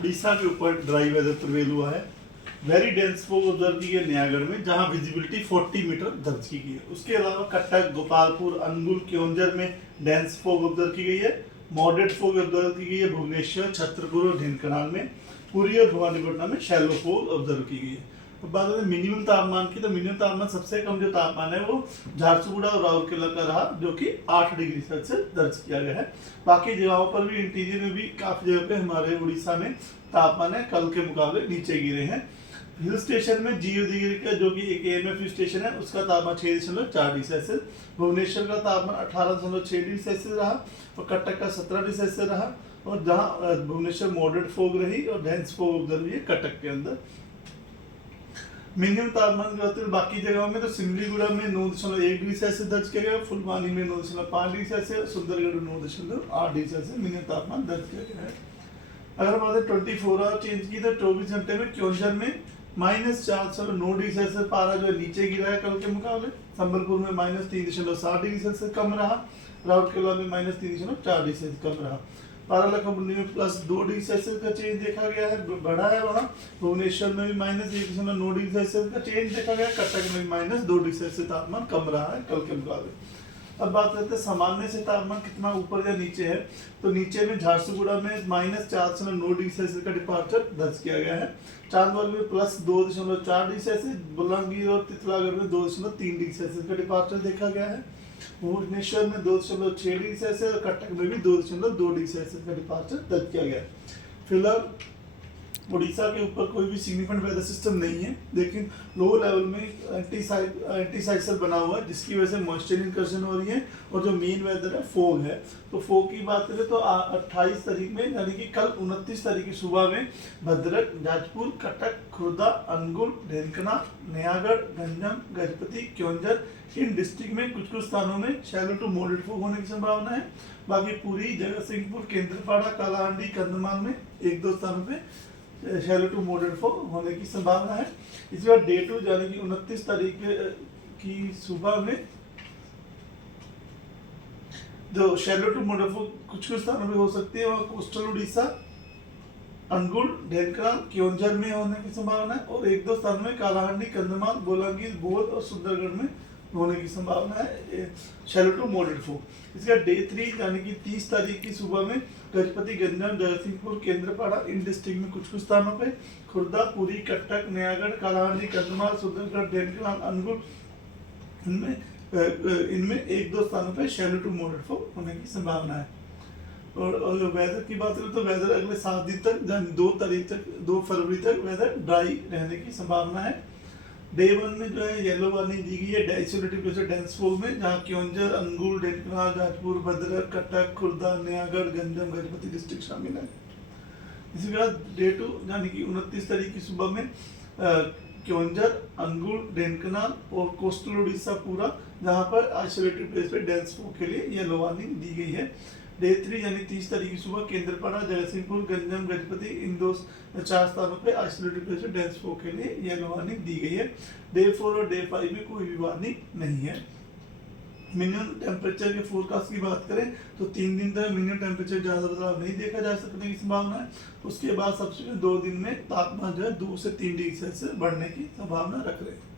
उड़ीसा के ऊपर dry weather prevail हुआ है। वेरी डेंस फोग ऑब्जर्व की गई नयागढ़ में, जहां विजिबिलिटी 40 मीटर दर्ज की गई है। उसके अलावा कटक, गोपालपुर, अनुगुल, क्योंझर में डेंस फोग ऑब्जर्व की गई है। मॉडरेट फोग ऑब्जर्व की गई है भुवनेश्वर, छतरपुर और ढेंकनाल में। पुरी और भवानीपटना में शैलो फोग ऑब्जर्व की गई है। तो बात करें मिनिमम तापमान की, तो मिनिमम तापमान सबसे कम जो तापमान है वो झारसुगुड़ा और राउरकेला का रहा, जो कि 8 डिग्री सेल्सियस दर्ज किया गया है। बाकी जगहों पर भी इंटीरियर में भी काफी जगह पे हमारे उड़ीसा में तापमान है कल के मुकाबले नीचे गिरे हैं। हिल स्टेशन में जीवदगिरी का जो कि एक एएमएफ स्टेशन है, उसका तापमान 6.4 डिग्री सेल्सियस, भुवनेश्वर का तापमान 18.6 डिग्री सेल्सियस रहा और कटक का 17 डिग्री सेल्सियस रहा। और जहां भुवनेश्वर मॉडरेट फोग रही और डेंस फोग ऑब्जर्व हुई है कटक के अंदर। मिनिमम तापमान की बात करें बाकी जगहों में, तो सिमलीगुड़ा में 9.1 डिग्री सेल्सियस दर्ज किया गया, फुलवानी में 9.5 डिग्री सेल्सियस, सुंदरगढ़ में 9.8 डिग्री सेल्सियस मिनिमम तापमान दर्ज किया गया है। अगर बात 24 आवर चेंज की, तो 24 घंटे में क्योंझर में -4.9 डिग्री सेल्सियस पारा जो है नीचे गिरा है कल के मुकाबले। संबलपुर में -3.7 डिग्री सेल्सियस कम रहा। राउरकेला में -3.4 डिग्री सेल्सियस कम रहा। पारालाखंडी में +2 डिग्री सेल्सियस का चेंज देखा गया है, बढ़ा है वहाँ। भुवनेश्वर में भी -1.9 डिग्री सेल्सियस का चेंज देखा गया। कटक में -2 डिग्री सेल्सियस तापमान कम रहा है कल के मुकाबले। अब बात करते हैं सामान्य से तापमान कितना ऊपर या नीचे है, तो नीचे में झारसुगुड़ा में -4.9 डिग्री सेल्सियस का डिपार्चर दर्ज किया गया है। चांदवल में +2.4 डिग्री सेल्सियस, बुलंदगीर और तितलागढ़ में 2.3 डिग्री सेल्सियस का डिपार्चर देखा गया है। भुवनेश्वर में 2.6 डिग्री सेल्सियस और कटक में भी 2.2 डिग्री सेल्सियस का डिपार्चर दर्ज किया गया है। फिलहाल उड़ीसा के ऊपर कोई भी सिग्निफिकेंट वेदर सिस्टम नहीं है, लेकिन लो लेवल में एंटी साइक्ल बना हुआ है, जिसकी वजह से मॉइस्चर इंकर्शन हो रही है। और जो मेन वेदर है फोग है, तो फोग की बात करें तो 28 तारीख में यानी कि कल 29 तारीख की सुबह में भद्रक, जाजपुर, कटक, खुर्दा, अनुगुल, ढेंकनाल, नयागढ़, गंजम, गजपति, क्योंझर इन डिस्ट्रिक्ट में कुछ स्थानों में शैलो टू मॉडरेट फोग होने की संभावना है। बाकी पूरी जगतसिंहपुर, केंद्रपाड़ा, कालाहांडी, कंधमाल में 1-2 स्थानों पे शैलो टू मॉडरेट फोग होने की संभावना है। इस बार डे 2 यानी कि 29 तारीख की सुबह में जो शैलो टू मॉडरेट फोग कुछ स्थानों में हो सकती है, वह कोस्टल उड़ीसा, अनुगुल, ढेंकनाल, क्योंझर में होने की संभावना है। और 1-2 स्थानों में कालाहांडी, कंधमाल, बोलांगीर, बोध और सुंदरगढ़ में होने की संभावना है शैलो टू मॉडरेट फोग। इसका डे 3 यानी कि 30 तारीख की सुबह में गजपति, गंजम, जगतसिंहपुर, केंद्रपाड़ा इन डिस्ट्रिक्ट में कुछ स्थानों पे, खुर्दा, पुरी, कटक, नयागढ़, कालाहांडी, कंधमाल, सुंदरगढ़, ढेंकनाल, अनुगुल इनमें 1-2 स्थानों पे शैलो टू मॉडरेट फोग होने की संभावना है। और वेदर की बात करें तो वेदर अगले 7 दिन तक 2 फरवरी तक वेदर ड्राई रहने की संभावना है। डे 1 में जो है येलो वार्निंग दी गई है आइसोलेटेड प्लेस डेंस फोग में, जहां क्योंझर, अनुगुल, ढेंकनाल, जाजपुर, भद्रक, कटक, खुर्दा, नयागढ़, गंजम, गजपति डिस्ट्रिक्ट शामिल है। इसी के बाद डे 2 यानी कि 29 तारीख की सुबह में क्योंझर, अनुगुल, ढेंकनाल और कोस्टल उड़ीसा पूरा, जहां पर आइसोलेटेड प्लेस पे डेंस फोग के लिए येलो वार्निंग दी गई है। डे 3 यानी 30 तारीख की सुबह केंद्रपाड़ा, जगतसिंहपुर, गंजम, गजपति इन 4 स्थानों पे आइसोलेटेड प्लेस पे डेंस फोग के लिए येलो वार्निंग दी गई है। डे 4 और डे 5 में कोई भी वार्निंग नहीं है। मिनिमम टेम्परेचर के फोरकास्ट की बात करें तो 3 दिन तक मिनिमम टेम्परेचर ज़्यादा बदलाव नहीं देखा जा सकने की संभावना है। उसके बाद सबसे 2 दिन में तापमान जो है 2 से 3 डिग्री सेल्सियस बढ़ने की संभावना रख रहे हैं।